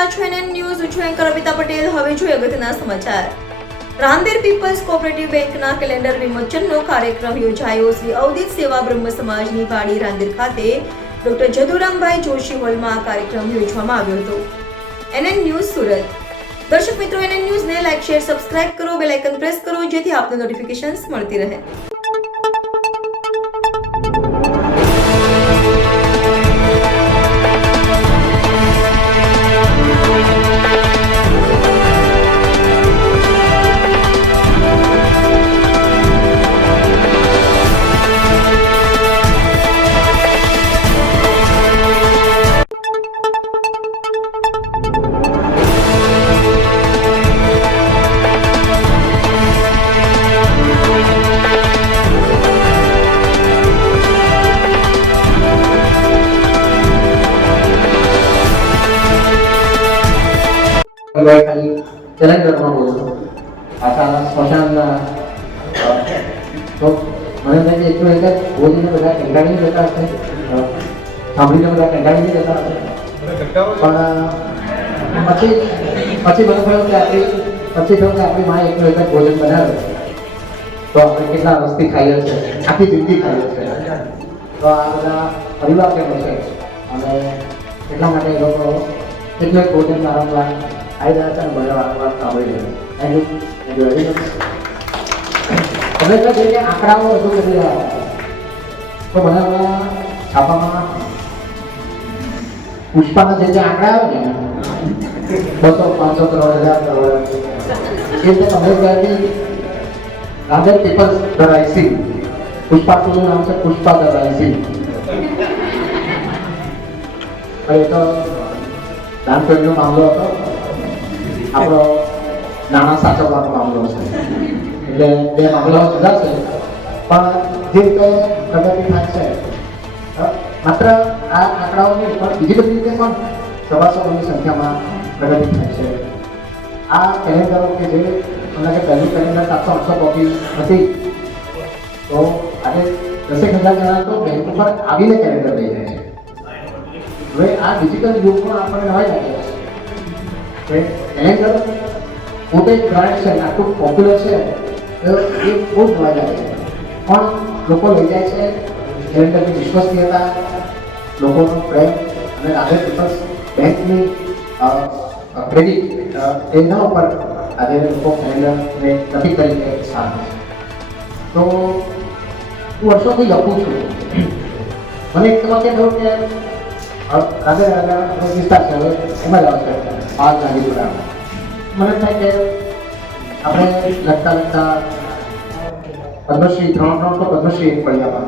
રહ્યા છો NN news. હું છું એન્કર અમિતા પટેલ. હવે જોઈએ અગત્યના સમાચાર. રાંદેર પીપલ્સ કોઓપરેટિવ બેંકના કેલેન્ડર વિમોચનનો કાર્યક્રમ યોજાયો. શ્રી અવધૂત સેવા બ્રહ્મ સમાજની વાડી રાંદેર ખાતે ડોક્ટર જદુરામભાઈ જોશી હોલમાં આ કાર્યક્રમ યોજવામાં આવ્યો હતો. NN news Surat. દર્શક મિત્રો, NN ન્યૂઝને લાઈક, શેર, સબસ્ક્રાઇબ કરો, બેલ આઇકન પ્રેસ કરો જેથી આપને નોટિફિકેશન્સ મળતી રહે. ખાલી કેલેન્ડરમાં બોલું આખા સ્મશાનના તો મને થાય એટલું એટલે બોલીને બધા કંટાળીને જતા હશે, સાંભળીને બધા કંટાળીને જતા હશે. પણ પછી મને થયું કે આપણી માએ એટલું એક ભોજન બનાવે તો આપણે કેટલા વર્ષથી ખાઈએ છે, આખી જિંદગી ખાઈએ છે. તો આ બધા પરિવાર કેવો છે અને એટલા માટે એ લોકો એટલું એક ભોજન વારંવાર આવી રહ્યા છે અને બધા વારંવાર સાંભળી રહ્યા છે. હવે તો જે આંકડાઓ રજૂ કરી રહ્યા તો મને હમણાં છાપામાં પુષ્પાના જે આંકડા આવે ને 200, 500 કરોડ, 1000 કરોડ એ રીતે અમરેશભાઈ રાંદેર પીપલ્સ ધ રાઇસિંગ, પુષ્પા 2 નું નામ છે પુષ્પા ધ રાઇસિંગ. એ તો દાન પેઢીનો મામલો હતો, આપણો નાણાં સાચવવાનો મામલો છે, એટલે બે મામલાઓ જુદા છે. પણ જે રીતે પ્રગતિ થાય છે માત્ર આ આંકડાઓની પણ બીજી બધી રીતે પણ સભાસદોની સંખ્યામાં પ્રગતિ થાય છે. આ કેલેન્ડરો કે જે મને કે પહેલું કેલેન્ડર 700-800 કોપી હતી તો આજે 10,000 જણા તો બેંક ઉપર આવીને કેલેન્ડર લઈ જાય છે. હવે આ ડિજિટલ યુગમાં આપણને નવાઈ લાગે છે કે કેલેન્ડર પોતે બ્રાન્ડ છે, આટલું પોપ્યુલર છે, એ બહુ જ નવાઈ લાગે છે. પણ લોકો લઈ જાય છે કેલેન્ડરની વિશ્વસનીયતા, લોકોનો પ્રેમ અને રાંદેર પીપલ્સ બેંકની ક્રેડિટ એના ઉપર આજે લોકો કેલેન્ડરને પ્રતિક તરીકે સ્થાન છે. તો હું વર્ષોથી લખું છું. મને એક તબક્કે થયું કે રાંદેર વિસ્તાર છે, હવે એમાં જ આવશે 5 ગાંધીપુરા. મને થાય કે આપણે લખતા પદ્મશ્રી 3 તો પદ્મશ્રી પડ્યા.